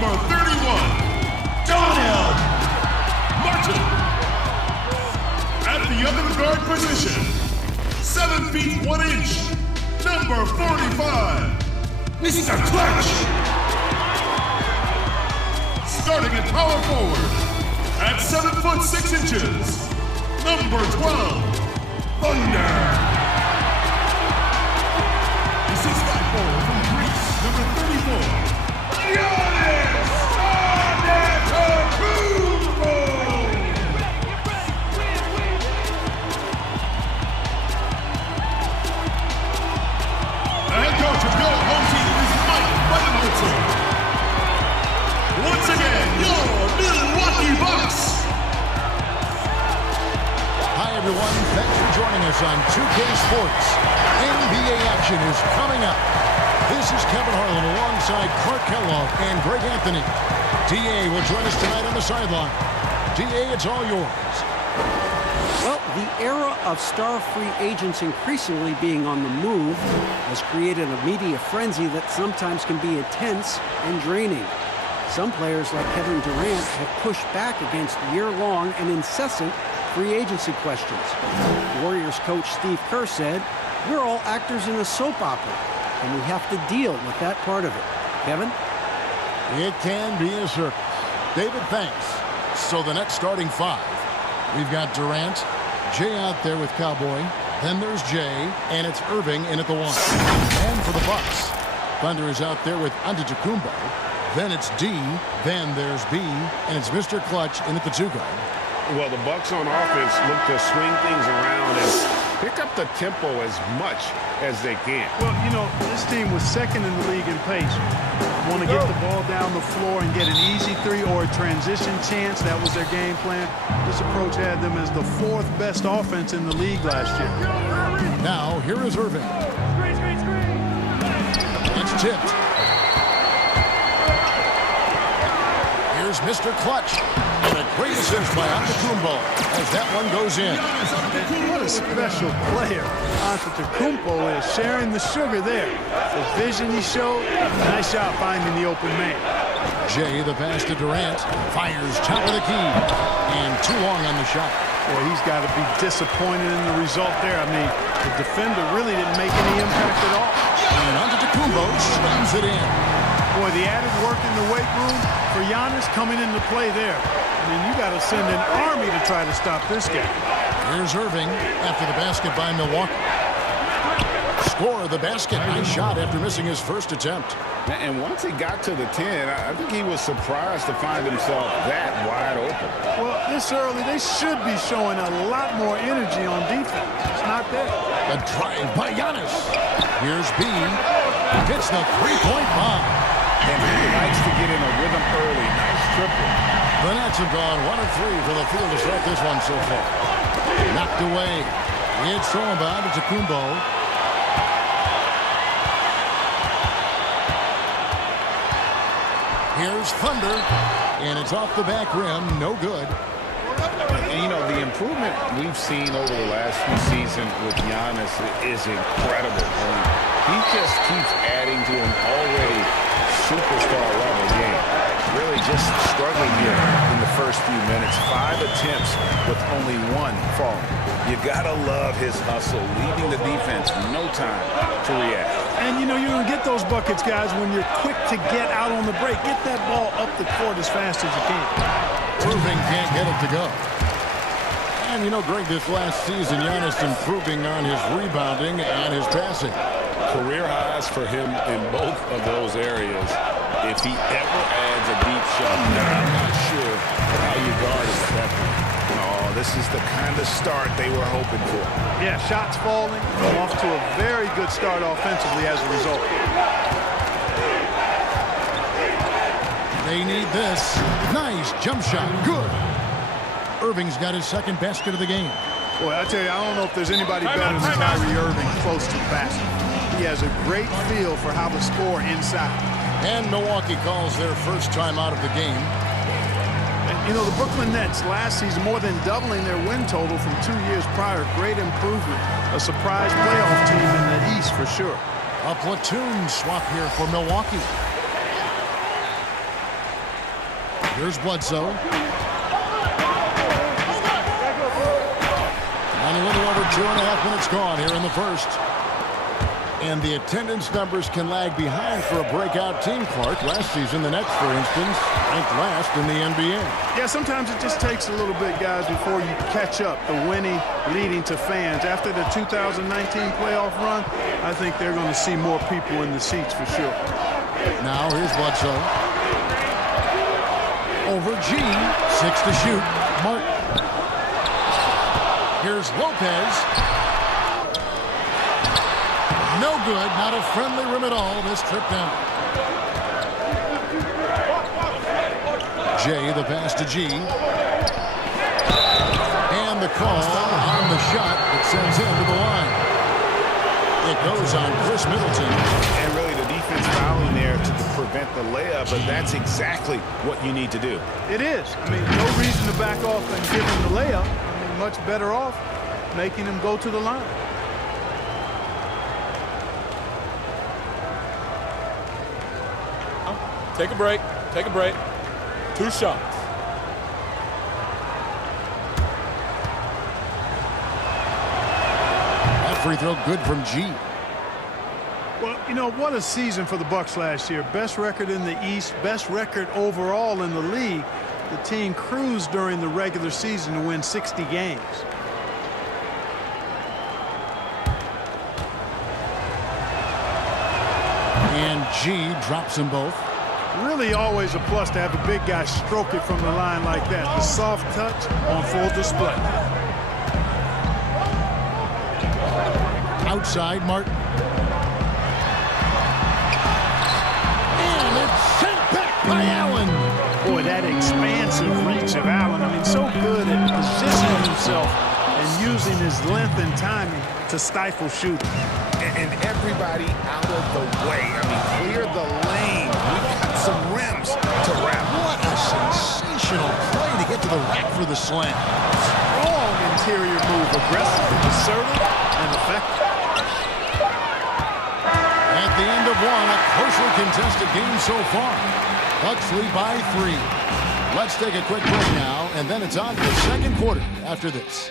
number 31, Donald Martin. At the other guard position, 7 feet 1 inch, number 45, Mr. Clutch. Starting at power forward, at 7 foot 6 inches, number 12, Thunder. The 6'4" from Greece, number 34, Giannis Antetokounmpo. The head coach of your home team is Mike Budenholzer. Once again, your Milwaukee Bucks. Hi, everyone. Thanks for joining us on 2K Sports. NBA action is coming up. This is Kevin Harlan alongside Clark Kellogg and Greg Anthony. DA will join us tonight on the sideline. DA, it's all yours. Well, the era of star free agents increasingly being on the move has created a media frenzy that sometimes can be intense and draining. Some players like Kevin Durant have pushed back against year-long and incessant free agency questions. Warriors coach Steve Kerr said, "We're all actors in a soap opera, and we have to deal with that part of it." Kevin? It can be a circus. David, thanks. So the next starting five, we've got Durant, Jay out there with Cowboy, then there's Jay, and it's Irving in at the 1. And for the Bucks, Thunder is out there with Antetokounmpo, then it's D, then there's B, and it's Mr. Clutch in at the 2 guard. Well, the Bucks on offense look to swing things around and pick up the tempo as much as they can. Well, you know, this team was second in the league in pace. Want to get the ball down the floor and get an easy 3 or a transition chance. That was their game plan. This approach had them as the 4th best offense in the league last year. Now, here is Irving. It's tipped. Here's Mr. Clutch. And a great assist by Antetokounmpo as that one goes in. What a special player Antetokounmpo is, sharing the sugar there. The vision he showed, nice shot finding the open man. Jay, the pass to Durant, fires top of the key, and too long on the shot. Boy, he's got to be disappointed in the result there. I mean, the defender really didn't make any impact at all. And Antetokounmpo slams it in. Boy, the added work in the weight room for Giannis coming into play there. I mean, you got to send an army to try to stop this guy. Here's Irving after the basket by Milwaukee. Score of the basket. Nice shot after missing his first attempt. And once he got to the 10, I think he was surprised to find himself that wide open. Well, this early, they should be showing a lot more energy on defense. It's not there. A drive by Giannis. Here's B. Gets the three-point bomb. And he likes to get in a rhythm early. Nice triple. The Nets have gone 1 of 3 for the field to start this one so far. Knocked away. It's thrown by Antetokounmpo. Here's Thunder, and it's off the back rim. No good. And, you know, the improvement we've seen over the last few seasons with Giannis is incredible. I mean, he just keeps adding to an already superstar level game. Really just struggling here in the first few minutes. 5 attempts with only 1 falling. You gotta love his hustle, leaving the defense no time to react. And you know you're gonna get those buckets, guys, when you're quick to get out on the break. Get that ball up the court as fast as you can. Irving can't get it to go. And you know, Greg, this last season, Giannis improving on his rebounding and his passing. Career highs for him in both of those areas. If he ever adds a deep shot, I'm not sure how you guard him at that point. Oh, this is the kind of start they were hoping for. Yeah, shots falling. Off to a very good start offensively as a result. They need this. Nice jump shot. Good. Irving's got his second basket of the game. Boy, I tell you, I don't know if there's anybody better than Kyrie Irving close to the basket. He has a great feel for how to score inside. And Milwaukee calls their first time out of the game. And, you know, the Brooklyn Nets last season more than doubling their win total from 2 years prior. Great improvement. A surprise playoff team in the East for sure. A platoon swap here for Milwaukee. Here's Bledsoe. And a little over 2.5 minutes gone here in the first. And the attendance numbers can lag behind for a breakout team, Clark. Last season, the Knex, for instance, ranked last in the NBA. Yeah, sometimes it just takes a little bit, guys, before you catch up. The winning leading to fans. After the 2019 playoff run, I think they're going to see more people in the seats for sure. Now here's Bledsoe. Over G. 6 to shoot. Martin. Here's Lopez. No good. Not a friendly rim at all this trip down. J, the pass to G. And the call on the shot that sends him to the line. It goes on Chris Middleton. And really the defense fouling there to prevent the layup, but that's exactly what you need to do. It is. I mean, no reason to back off and give him the layup. I mean, much better off making him go to the line. Take a break. Take a break. 2 shots. That free throw good from G. Well, you know, what a season for the Bucks last year. Best record in the East, best record overall in the league. The team cruised during the regular season to win 60 games. And G drops them both. Really always a plus to have a big guy stroke it from the line like that. The soft touch on full display. Outside, Martin. And it's sent back by Allen. Boy, that expansive reach of Allen. I mean, so good at positioning himself and using his length and timing to stifle shooting. And everybody out of the way. I mean, clear the lane. We've got some rims to wrap. What a sensational play to get to the rack for the slam. Strong interior move. Aggressive, assertive, and effective. At the end of one, a closely contested game so far. Bucks lead by 3. Let's take a quick break now, and then it's on to the second quarter after this.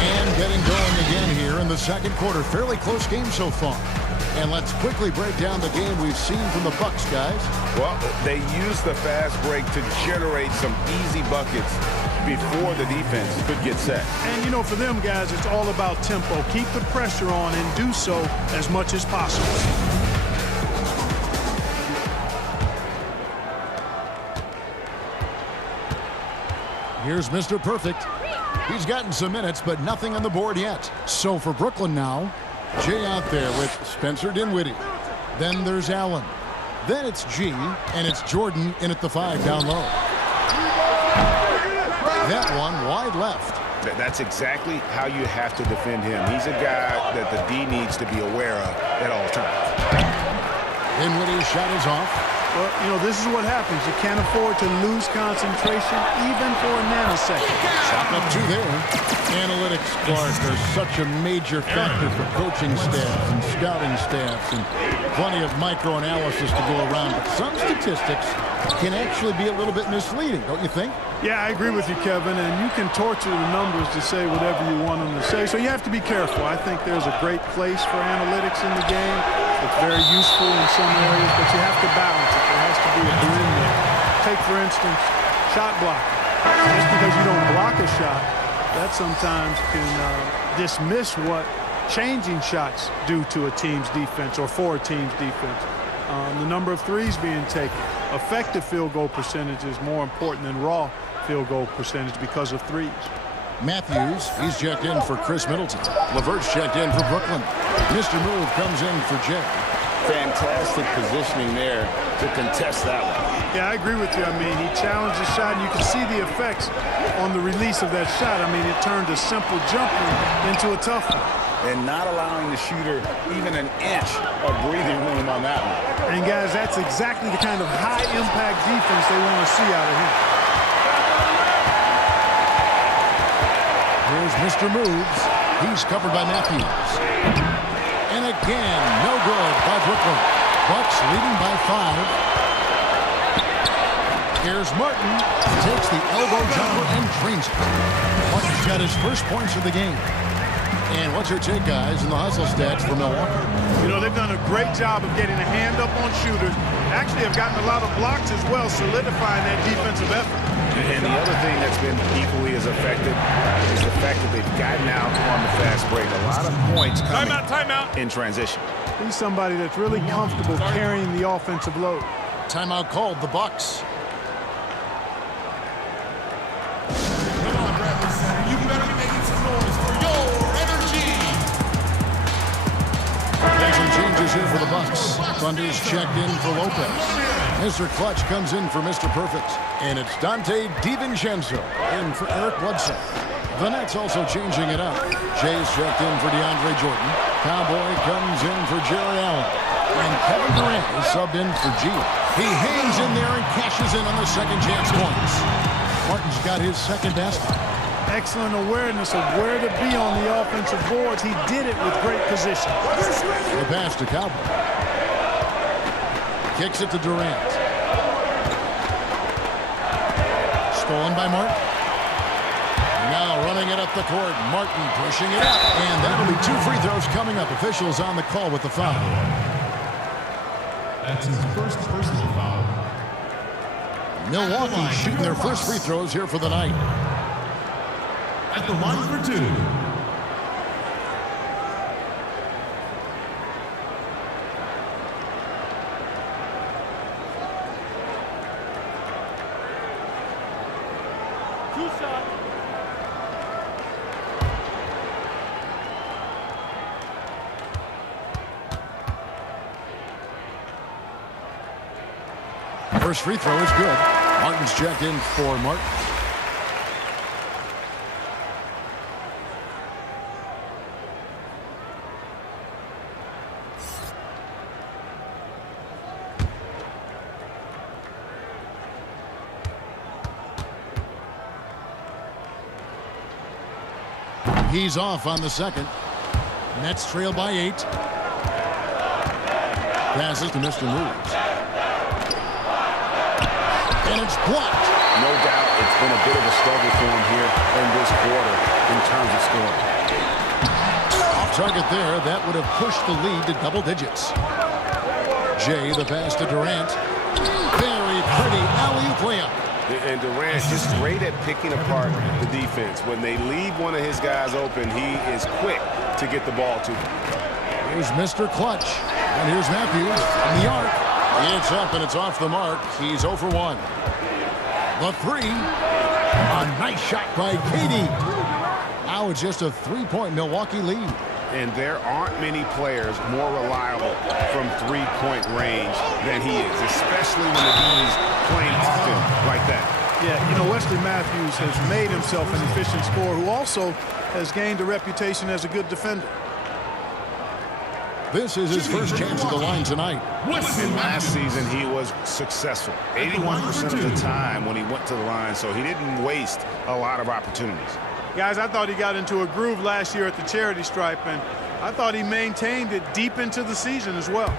And getting going again here in the second quarter. Fairly close game so far. And let's quickly break down the game we've seen from the Bucks, guys. Well, they used the fast break to generate some easy buckets before the defense could get set. And, you know, for them guys, it's all about tempo. Keep the pressure on and do so as much as possible. Here's Mr. Perfect. He's gotten some minutes, but nothing on the board yet. So for Brooklyn now, Jay out there with Spencer Dinwiddie. Then there's Allen. Then it's G, and it's Jordan in at the 5 down low. That one wide left. That's exactly how you have to defend him. He's a guy that the D needs to be aware of at all times. Dinwiddie's shot is off. Well, you know, this is what happens. You can't afford to lose concentration even for a nanosecond. Shot up 2 there. Analytics, Clark, are such a major factor for coaching staffs and scouting staffs, and plenty of micro-analysis to go around. But some statistics can actually be a little bit misleading, don't you think? Yeah, I agree with you, Kevin, and you can torture the numbers to say whatever you want them to say, so you have to be careful. I think there's a great place for analytics in the game. It's very useful in some areas, but you have to balance it. There has to be a blend there. Take, for instance, shot blocking. Just because you don't block a shot, that sometimes can dismiss what changing shots do to a team's defense or for a team's defense. The number of threes being taken. Effective field goal percentage is more important than raw field goal percentage because of threes. Matthews, he's checked in for Chris Middleton. LeVert's checked in for Brooklyn. Mr. Move comes in for Jay. Fantastic positioning there to contest that one. Yeah, I agree with you. I mean, he challenged the shot, and you can see the effects on the release of that shot. I mean, it turned a simple jumper into a tough one. And not allowing the shooter even an inch of breathing room on that one. And, guys, that's exactly the kind of high-impact defense they want to see out of him. Here's Mr. Moves. He's covered by Matthews. And again, no good by Brooklyn. Bucks leading by 5. Here's Martin. Takes the elbow jumper and drains it. Martin's got his first points of the game. And what's your take, guys, in the hustle stats for Milwaukee? You know, they've done a great job of getting a hand up on shooters. Actually have gotten a lot of blocks as well, solidifying that defensive effort. And the other thing that's been equally as effective is the fact that they've gotten out on the fast break. A lot of points coming in transition. He's somebody that's really comfortable carrying the offensive load. Timeout called, the Bucks. Come on, Bradley Center. You better be making some noise for your energy. There's some changes here for the Bucks. Thunder's checked in for Lopez. Mr. Clutch comes in for Mr. Perfect. And it's Donte DiVincenzo in for Eric Bledsoe. The Nets also changing it up. Jay's checked in for DeAndre Jordan. Cowboy comes in for Jared Allen. And Kevin Durant is subbed in for G. He hangs in there and cashes in on the second chance points. Martin's got his second basket. Excellent awareness of where to be on the offensive boards. He did it with great position. The pass to Cowboy. Kicks it to Durant. Stolen by Martin. Now running it up the court. Martin pushing it up. And that'll be 2 free throws coming up. Officials on the call with the foul. That's his first personal foul. Milwaukee shooting their first free throws here for the night. At the line for 2. First free throw is good. Martin's checked in for Martin. He's off on the second. Nets trail by 8. Passes to Mr. Moves. And it's blocked. No doubt it's been a bit of a struggle for him here in this quarter in terms of scoring. Off target there. That would have pushed the lead to double digits. Jay, the pass to Durant. Very pretty alley-oop layup. And Durant just great at picking apart the defense. When they leave one of his guys open, he is quick to get the ball to them. Here's Mr. Clutch. And here's Matthews in the arc. It's up and it's off the mark. He's 0 for 1. The 3. A nice shot by Katie. Now it's just a 3-point Milwaukee lead. And there aren't many players more reliable from three-point range than he is, especially when the B's playing often like that. Yeah, you know, Wesley Matthews has made himself an efficient scorer who also has gained a reputation as a good defender. This is his first chance at the line tonight. And last season he was successful 81% of the time when he went to the line, so he didn't waste a lot of opportunities. Guys, I thought he got into a groove last year at the charity stripe, and I thought he maintained it deep into the season as well.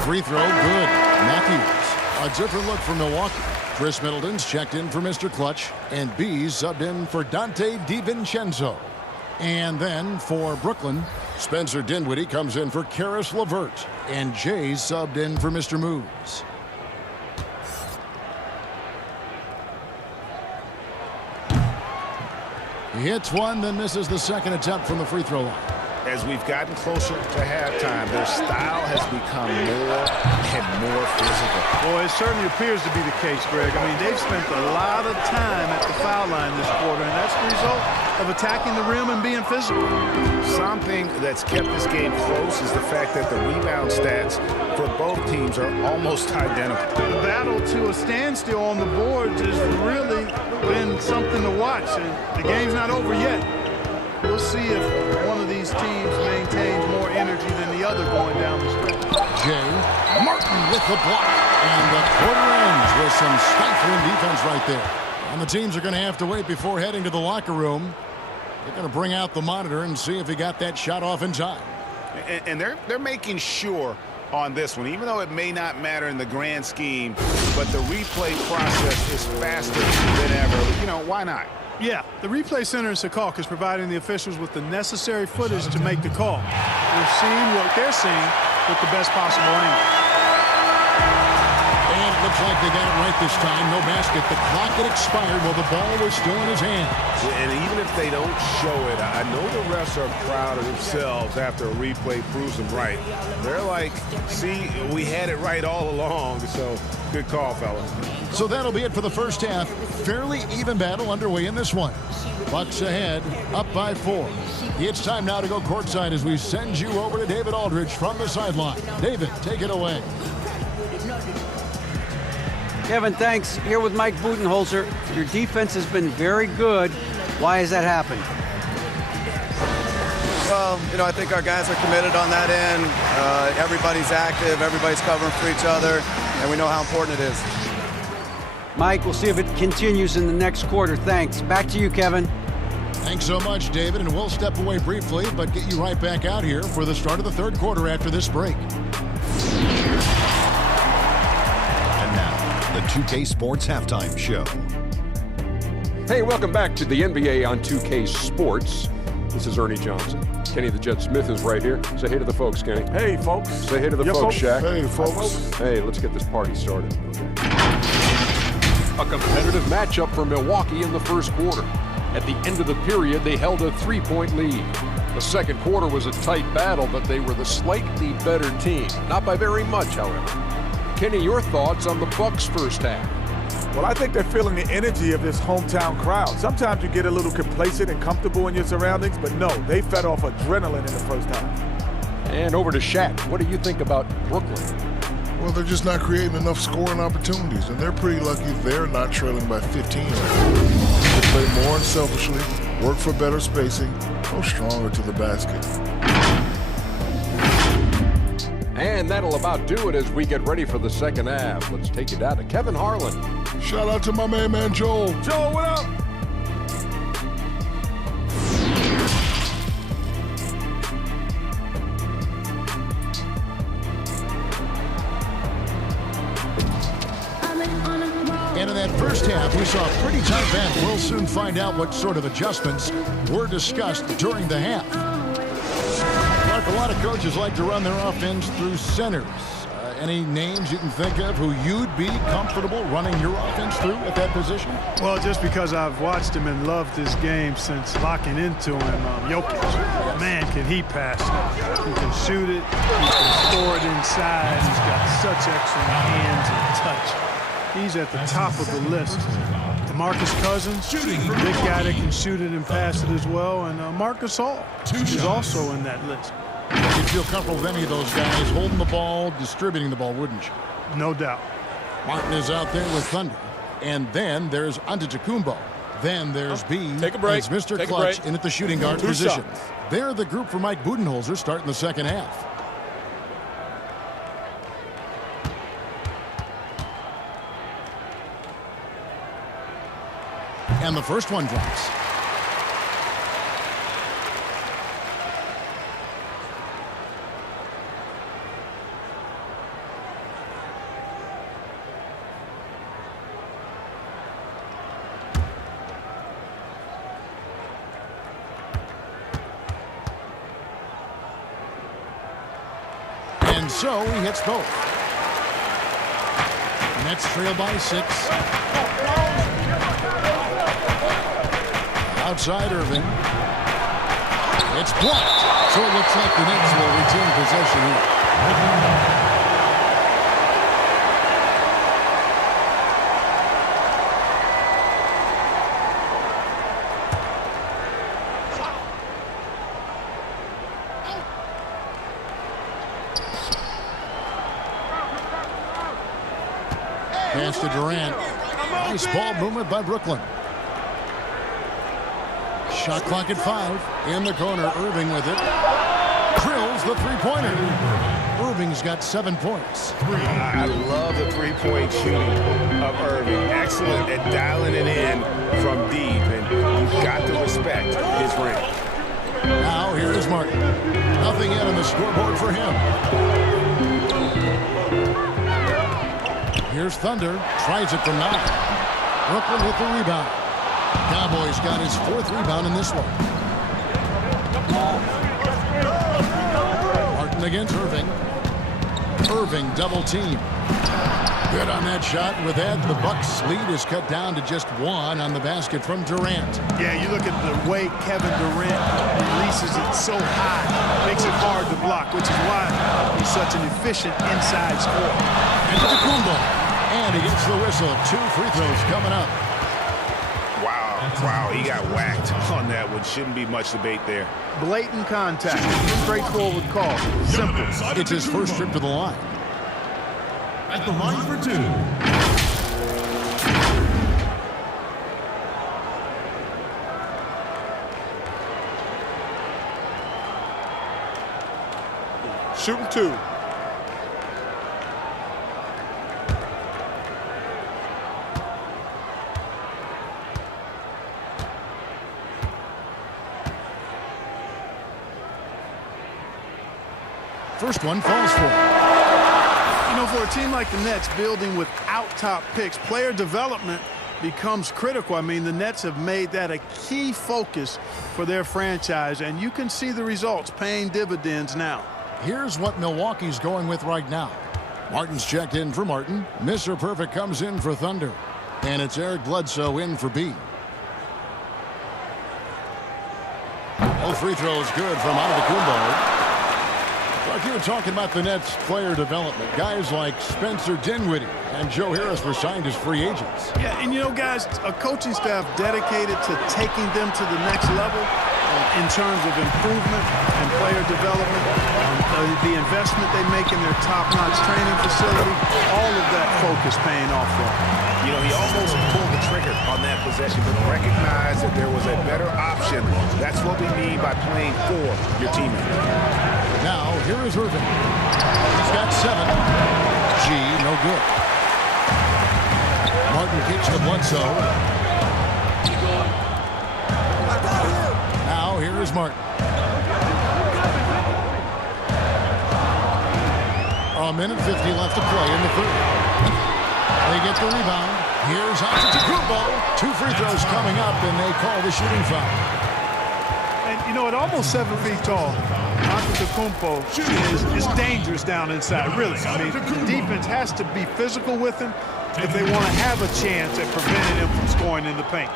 Free throw, good. Matthews. A different look for Milwaukee. Chris Middleton's checked in for Mr. Clutch, and B's subbed in for Donte DiVincenzo. And then for Brooklyn, Spencer Dinwiddie comes in for Karis LeVert, and Jay's subbed in for Mr. Moves. He hits one, then misses the second attempt from the free throw line. as we've gotten closer to halftime, their style has become more and more physical. Well, it certainly appears to be the case, Greg. I mean, they've spent a lot of time at the foul line this quarter, and that's the result of attacking the rim and being physical. Something that's kept this game close is the fact that the rebound stats for both teams are almost identical. The battle to a standstill on the boards has really been something to watch, and the game's not over yet. We'll see if one of these teams maintains more energy than the other going down the stretch. Jay Martin with the block. And the quarter ends with some stifling defense right there. And the teams are going to have to wait before heading to the locker room. They're going to bring out the monitor and see if he got that shot off in time. And they're making sure on this one, even though it may not matter in the grand scheme, but the replay process is faster than ever. You know, why not? Yeah, the replay center in Secaucus is providing the officials with the necessary footage to make the call. We're seeing what they're seeing with the best possible angle. And it looks like they got it right this time. No basket. The clock had expired while the ball was still in his hand. And even if they don't show it, I know the refs are proud of themselves after a replay proves them right. They're like, see, we had it right all along. So good call, fellas. So that'll be it for the first half. Fairly even battle underway in this one. Bucks ahead, up by 4. It's time now to go courtside as we send you over to David Aldridge from the sideline. David, take it away. Kevin, thanks. Here with Mike Budenholzer. Your defense has been very good. Why has that happened? Well, you know, I think our guys are committed on that end. Everybody's active. Everybody's covering for each other, and we know how important it is. Mike, we'll see if it continues in the next quarter. Thanks. Back to you, Kevin. Thanks so much, David, and we'll step away briefly, but get you right back out here for the start of the third quarter after this break. And now, the 2K Sports Halftime Show. Hey, welcome back to the NBA on 2K Sports. This is Ernie Johnson. Kenny the Jet Smith is right here. Say hey to the folks, Kenny. Hey, folks. Say hey to the folks, Shaq. Hey, folks. Hey, let's get this party started. Okay. A competitive matchup for Milwaukee in the first quarter. At the end of the period, they held a 3-point lead. The second quarter was a tight battle, but they were the slightly better team. Not by very much, however. Kenny, your thoughts on the Bucks' first half? Well, I think they're feeling the energy of this hometown crowd. Sometimes you get a little complacent and comfortable in your surroundings, but no, they fed off adrenaline in the first half. And over to Shaq. What do you think about Brooklyn? Well, they're just not creating enough scoring opportunities, and they're pretty lucky they're not trailing by 15. They play more unselfishly, work for better spacing, go stronger to the basket. And that'll about do it as we get ready for the second half. Let's take it down to Kevin Harlan. Shout out to my main man, Joel. Joel, what up? And in that first half, we saw a pretty tight battle. We'll soon find out what sort of adjustments were discussed during the half. Clark, a lot of coaches like to run their offense through centers. Any names you can think of who you'd be comfortable running your offense through at that position? Well, just because I've watched him and loved this game since locking into him, Jokic. Man, can he pass it. He can shoot it. He can score it inside. He's got such excellent hands and touch. He's at the top of the list. DeMarcus Cousins, a big guy that can shoot it and pass it as well. And Marcus Hall is also in that list. You'd feel comfortable with any of those guys holding the ball, distributing the ball, wouldn't you? No doubt. Martin is out there with Thunder. And then there's Antetokounmpo. Then there's B. Take a break. It's Mr. Take Clutch in at the shooting guard Two position. shots. They're the group for Mike Budenholzer starting the second half. And the first one drops. And so he hits both. Nets trail by 6. Outside Irving. It's blocked. So it looks like the Knicks will retain possession here. Pass to Durant. Nice ball movement by Brooklyn. Shot clock at 5. In the corner, Irving with it. Drills the three-pointer. Irving's got 7 points. I love the three-point shooting of Irving. Excellent at dialing it in from deep, and you've got to respect his range. Now here is Martin. Nothing yet on the scoreboard for him. Here's Thunder. Tries it from 9. Brooklyn with the rebound. Cowboys got his 4th rebound in this one. Martin against Irving. Irving double team. Good on that shot. With that, the Bucks lead is cut down to just 1 on the basket from Durant. Yeah, you look at the way Kevin Durant releases it so high. Makes it hard to block, which is why he's such an efficient inside scorer. Antetokounmpo. And he gets the whistle. 2 free throws coming up. Wow, he got whacked on that one. Shouldn't be much debate there. Blatant contact. Straightforward call. Simple. It's his first trip to the line. At the line for 2. Shooting 2. First one falls for. You know, for a team like the Nets, building without top picks, player development becomes critical. I mean, the Nets have made that a key focus for their franchise, and you can see the results paying dividends now. Here's what Milwaukee's going with right now. Martin's checked in for Martin. Mr. Perfect comes in for Thunder. And it's Eric Bledsoe in for B. All free throws good from Antetokounmpo. Like you were talking about the Nets player development. Guys like Spencer Dinwiddie and Joe Harris were signed as free agents. Yeah, and you know, guys, a coaching staff dedicated to taking them to the next level in terms of improvement and player development, the investment they make in their top-notch training facility, all of that focus paying off for them. You know, he almost pulled the trigger on that possession, but recognized that there was a better option. That's what we mean by playing for your teammate. Now, here is Irving. He's got 7. G, no good. Martin kicks to Bledsoe. Now, here is Martin. A minute 50 left to play in the 3rd. They get the rebound. Here's Antetokounmpo. 2 free throws coming up, and they call the shooting foul. And, you know, at almost 7 feet tall, Antetokounmpo is dangerous down inside, really. I mean, the defense has to be physical with him if they want to have a chance at preventing him from scoring in the paint.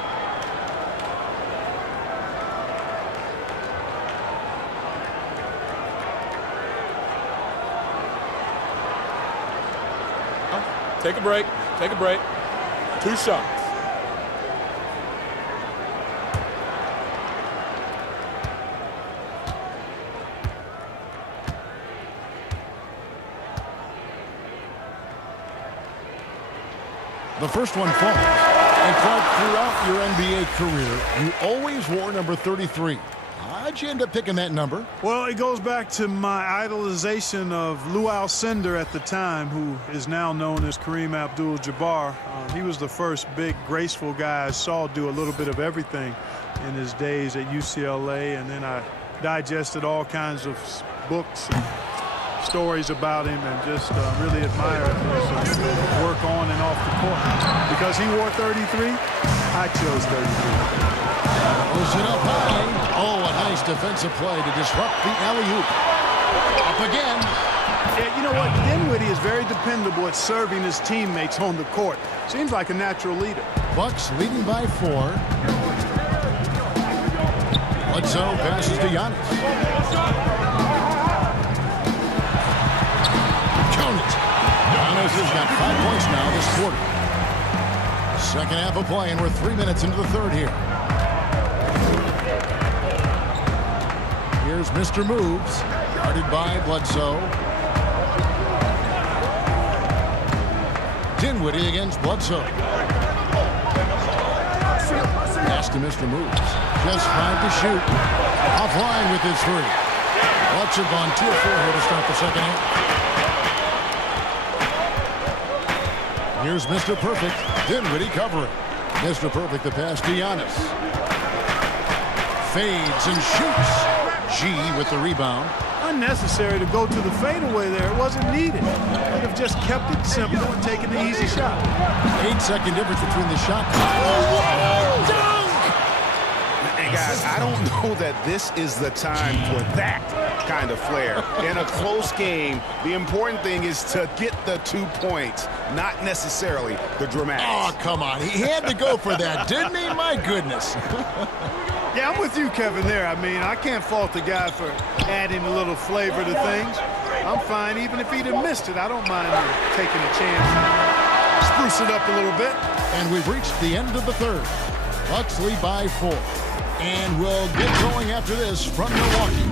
Take a break. Take a break. 2 shots. The first one falls. And Clark, throughout your NBA career, you always wore number 33. How'd you end up picking that number? Well, it goes back to my idolization of Lou Alcindor at the time, who is now known as Kareem Abdul-Jabbar. He was the first big, graceful guy I saw do a little bit of everything in his days at UCLA, and then I digested all kinds of books and stories about him and just really admired his work on and off the court. Because he wore 33, I chose 33. Goes it up high. Oh, a nice defensive play to disrupt the alley-oop. Up again. Yeah, you know what? Dinwiddie is very dependable at serving his teammates on the court. Seems like a natural leader. Bucks leading by 4. Bledsoe passes to Giannis. Count it. Giannis has got 5 points now this quarter. Second half of play, and we're 3 minutes into the third here. Here's Mr. Moves, guarded by Bledsoe. Dinwiddie against Bledsoe. Pass to Mr. Moves. Just 5 to shoot. Offline with his 3. Bucks have gone 2 of 4 here to start the second half. Here's Mr. Perfect. Dinwiddie covering. Mr. Perfect the pass to Giannis. Fades and shoots. G with the rebound. Unnecessary to go to the fadeaway there. It wasn't needed. Could have just kept it simple and taken the easy shot. 8-second difference between the shot. Dunk! Hey, guys, I don't know that this is the time for that kind of flair. In a close game, the important thing is to get the 2 points, not necessarily the dramatics. Oh, come on. He had to go for that, didn't he? My goodness. Yeah, I'm with you, Kevin, there. I mean, I can't fault the guy for adding a little flavor to things. I'm fine. Even if he'd have missed it, I don't mind taking a chance. Spruce it up a little bit. And we've reached the end of the third. Bucks lead by 4. And we'll get going after this from Milwaukee.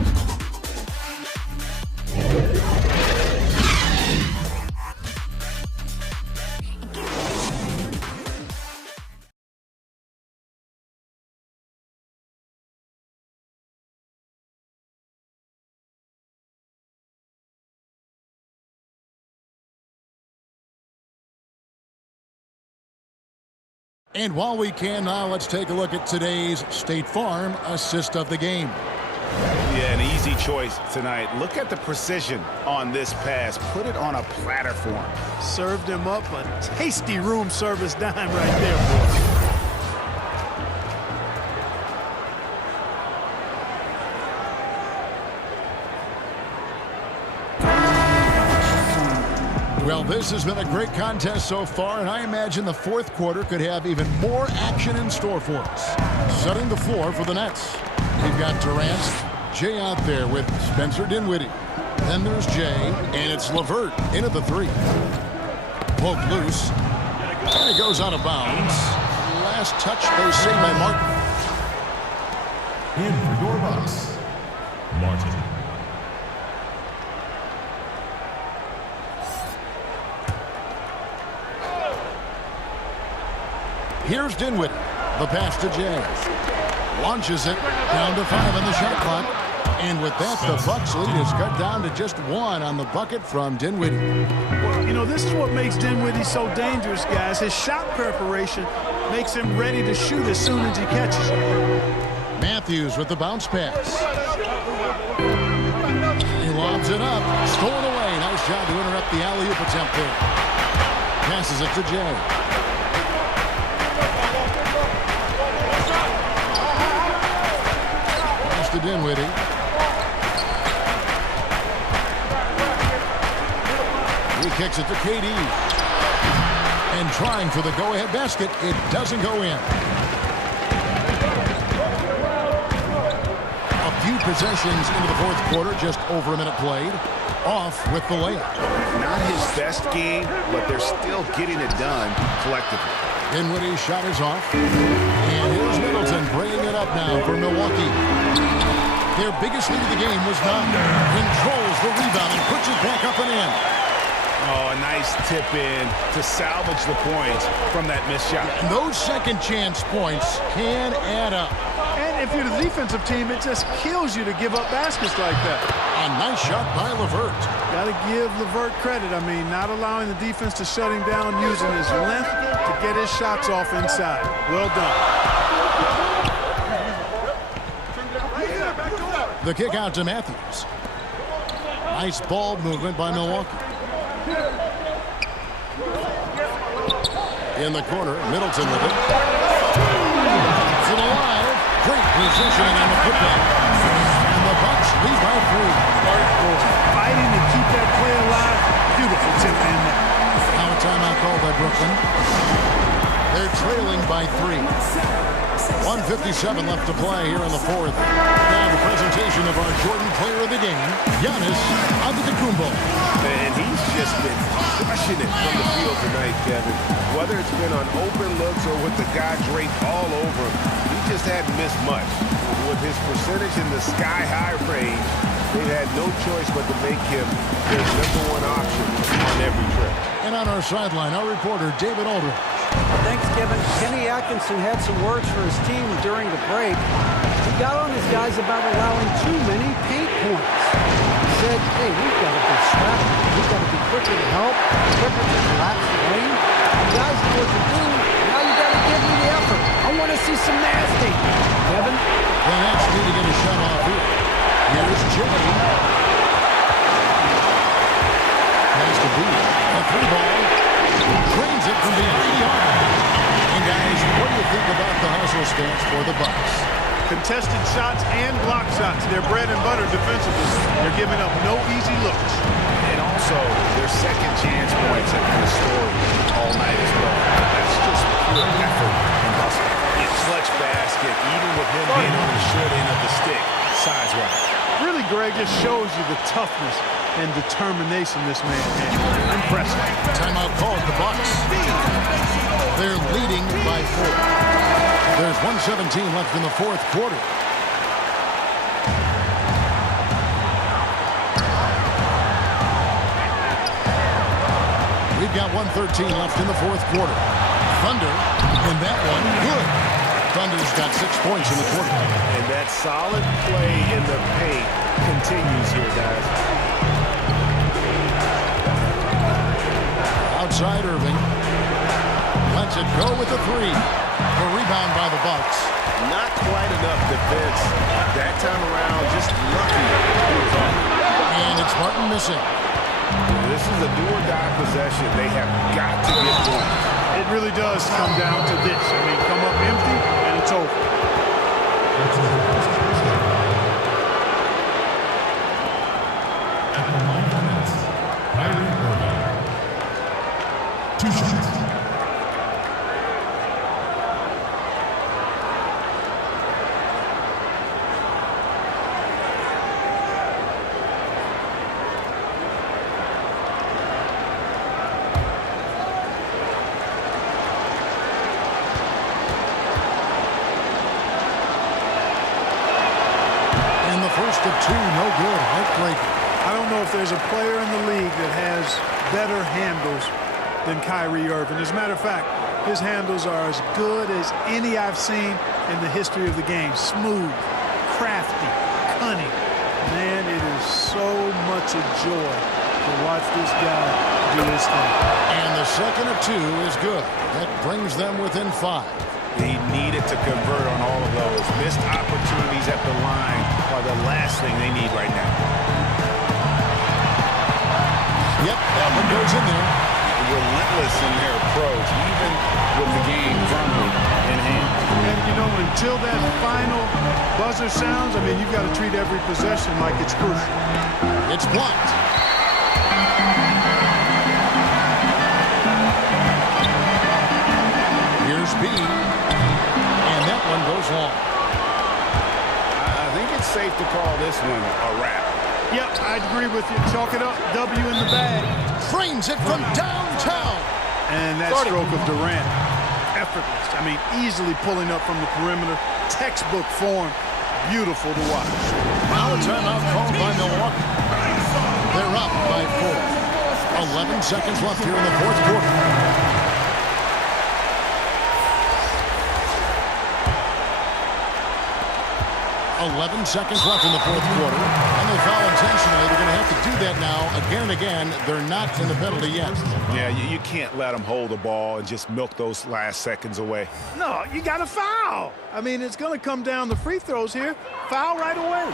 And while we can now, let's take a look at today's State Farm assist of the game. Yeah, an easy choice tonight. Look at the precision on this pass. Put it on a platter for him. Served him up a tasty room service dime right there, boy. Well, this has been a great contest so far, and I imagine the fourth quarter could have even more action in store for us. Setting the floor for the Nets. We've got Durant, Jay out there with Spencer Dinwiddie. Then there's Jay, and it's LeVert into the 3. Poked loose. And it goes out of bounds. Last touch, they say, by Martin. In for your Bucks, Martin. Here's Dinwiddie. The pass to Jay. Launches it down to 5 on the shot clock. And with that, the Bucks lead is cut down to just 1 on the bucket from Dinwiddie. You know, this is what makes Dinwiddie so dangerous, guys. His shot preparation makes him ready to shoot as soon as he catches it. Matthews with the bounce pass. He lobs it up. Stolen away. Nice job to interrupt the alley-oop attempt there. Passes it to Jay. To Dinwiddie. He kicks it to KD. And trying for the go-ahead basket. It doesn't go in. A few possessions into the fourth quarter. Just over a minute played. Off with the layup. Not his best game, but they're still getting it done collectively. Dinwiddie's shot is off. And here's Middleton bringing it up now for Milwaukee. Their biggest lead of the game was not. Controls the rebound and puts it back up and in. Oh, a nice tip in to salvage the points from that missed shot. And those second chance points can add up. And if you're the defensive team, it just kills you to give up baskets like that. A nice shot by LeVert. Got to give LeVert credit. I mean, not allowing the defense to shut him down, using his length to get his shots off inside. Well done. The kick out to Matthews. Nice ball movement by Milwaukee. In the corner, Middleton with it. It's it alive. Great positioning on the putback. And the Bucks lead by 3. Fighting to keep that play alive. Beautiful tip in there. Now a timeout called by Brooklyn. They're trailing by 3. 1:57 left to play here in the fourth. Now the presentation of our Jordan player of the game, Giannis Antetokounmpo. And he's just been crushing it from the field tonight, Kevin. Whether it's been on open looks or with the guy draped all over him, he just hadn't missed much. With his percentage in the sky-high range, they've had no choice but to make him their #1 option on every trip. And on our sideline, our reporter, David Aldridge. Thanks, Kevin. Kenny Atkinson had some words for his team during the break. He got on his guys about allowing too many paint points. He said, hey, we've got to be scrappy. We've got to be quicker to help, quicker to collapse the lane. You guys know what to do. Now you got to give me the effort. I want to see some nasty. Kevin? The Nets need to get a shot off here. Here's Jimmy. Has to beat a 3-ball. Drains it from behind the arc. And guys, what do you think about the hustle stance for the Bucks? Contested shots and block shots. They're bread and butter defensively. They're giving up no easy looks. And also, their second chance points have been a story all night as well. That's just pure effort and hustle. It's clutch basket, even with him being on the short end of the stick, size-wise. Really, Greg, just shows you the toughness and determination this man has. Impressive. Timeout called the Bucks. They're leading by 4. There's 1:17 left in the fourth quarter. We've got 1:13 left in the fourth quarter. Thunder, and that one good. Thunder's got 6 points in the quarter. And that solid play in the paint continues here, guys. Outside Irving. Lets it go with a 3. The rebound by the Bucks. Not quite enough defense that time around. Just lucky. And it's Martin missing. This is a do-or-die possession. They have got to get points. It really does come down to this. I mean, come up empty, and it's over. At the line of minutes, Kyrie Irving. 2 shots. First of 2, no good. Heartbreaker. I don't know if there's a player in the league that has better handles than Kyrie Irving. As a matter of fact, his handles are as good as any I've seen in the history of the game. Smooth, crafty, cunning. Man, it is so much a joy to watch this guy do his thing. And the second of 2 is good. That brings them within 5. He needed to convert on all of those. Missed opportunities at the line are the last thing they need right now. Yep, that one goes in there. Relentless in their approach, even with the game firmly in hand. And, you know, until that final buzzer sounds, I mean, you've got to treat every possession like it's crucial. It's blocked. Here's B. That one goes long. I think it's safe to call this one a wrap. Yep, I'd agree with you. Chalk it up. W in the bag. Frames it from downtown. And that stroke of Durant. Effortless. I mean, easily pulling up from the perimeter. Textbook form. Beautiful to watch. Now a timeout called by Milwaukee. They're up by 4. 11 seconds left here in the fourth quarter. 11 seconds left in the fourth quarter, and they foul intentionally. They're going to have to do that now again and again. They're not in the penalty yet. Yeah, you can't let them hold the ball and just milk those last seconds away. No, you got to foul. I mean, it's going to come down to free throws here. Foul right away.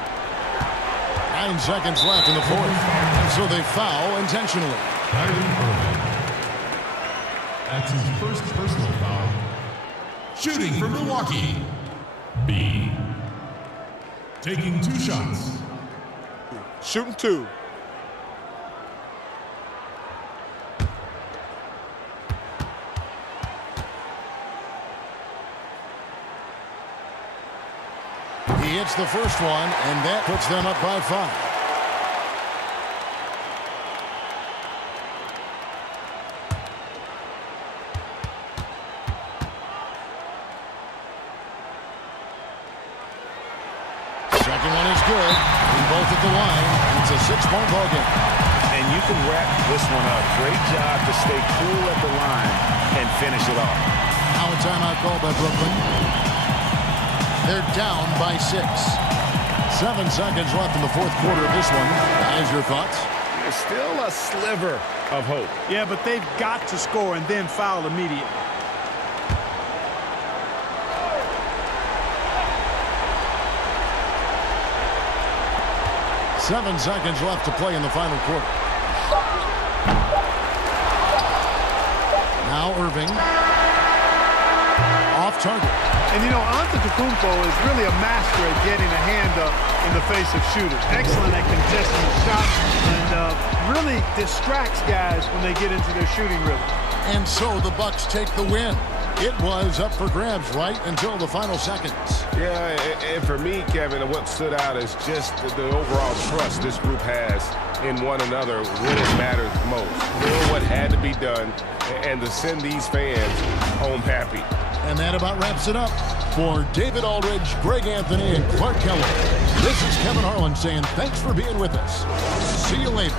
9 seconds left in the fourth, and so they foul intentionally. Kyrie Irving. That's his first personal foul. Shooting for Milwaukee. B. Taking 2 shots. Shooting 2. He hits the first one, and that puts them up by 5. Second one is good. We both at the line. It's a 6-point ball game. And you can wrap this one up. Great job to stay cool at the line and finish it off. Now a timeout call by Brooklyn. They're down by 6. 7 seconds left in the fourth quarter of this one. Guys, your thoughts? There's still a sliver of hope. Yeah, but they've got to score and then foul immediately. Seven seconds left to play in the final quarter. Now Irving. Off target. And, you know, Antetokounmpo is really a master at getting a hand up in the face of shooters. Excellent at contesting the shot and really distracts guys when they get into their shooting rhythm. And so the Bucks take the win. It was up for grabs right until the final seconds. Yeah, and for me, Kevin, what stood out is just the overall trust this group has in one another when it matters most. Doing what had to be done and to send these fans home happy. And that about wraps it up. For David Aldridge, Greg Anthony, and Clark Keller, this is Kevin Harlan saying thanks for being with us. See you later.